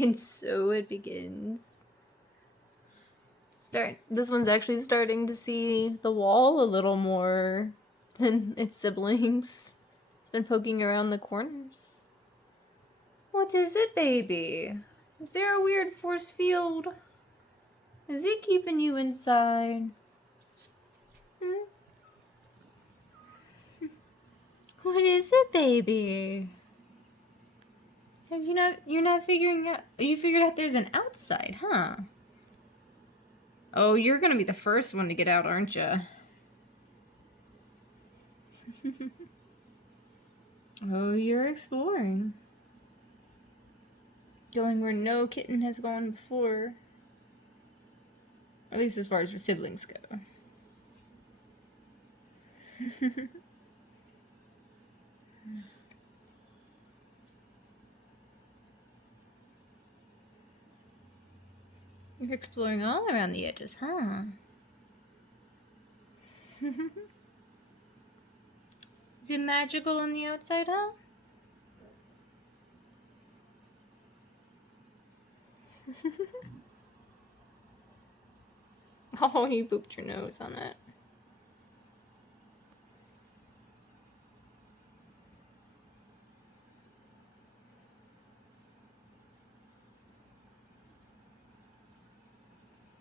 And so it begins. This one's actually starting to see the wall a little more than its siblings. It's been poking around the corners. What is it, baby? Is there a weird force field? Is it keeping you inside? Hmm? What is it, baby? You're not figuring out, you figured out there's an outside, huh? Oh, you're gonna be the first one to get out, aren't you? Oh, you're exploring. Going where no kitten has gone before. At least as far as your siblings go. You're exploring all around the edges, huh? Is it magical on the outside, huh? Oh, you pooped your nose on it.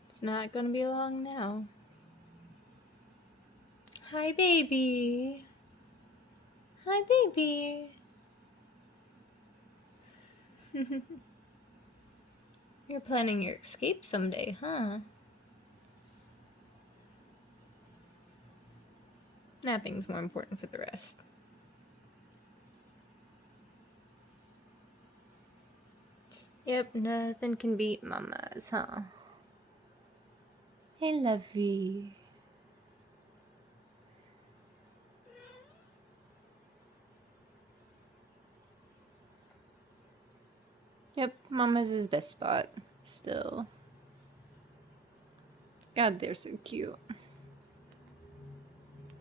It's not gonna be long now. Hi, baby. Hi, baby. You're planning your escape someday, huh? Napping's more important for the rest. Yep, nothing can beat mamas, huh? Hey, lovey. Yep, mama's his best spot. Still. God, they're so cute.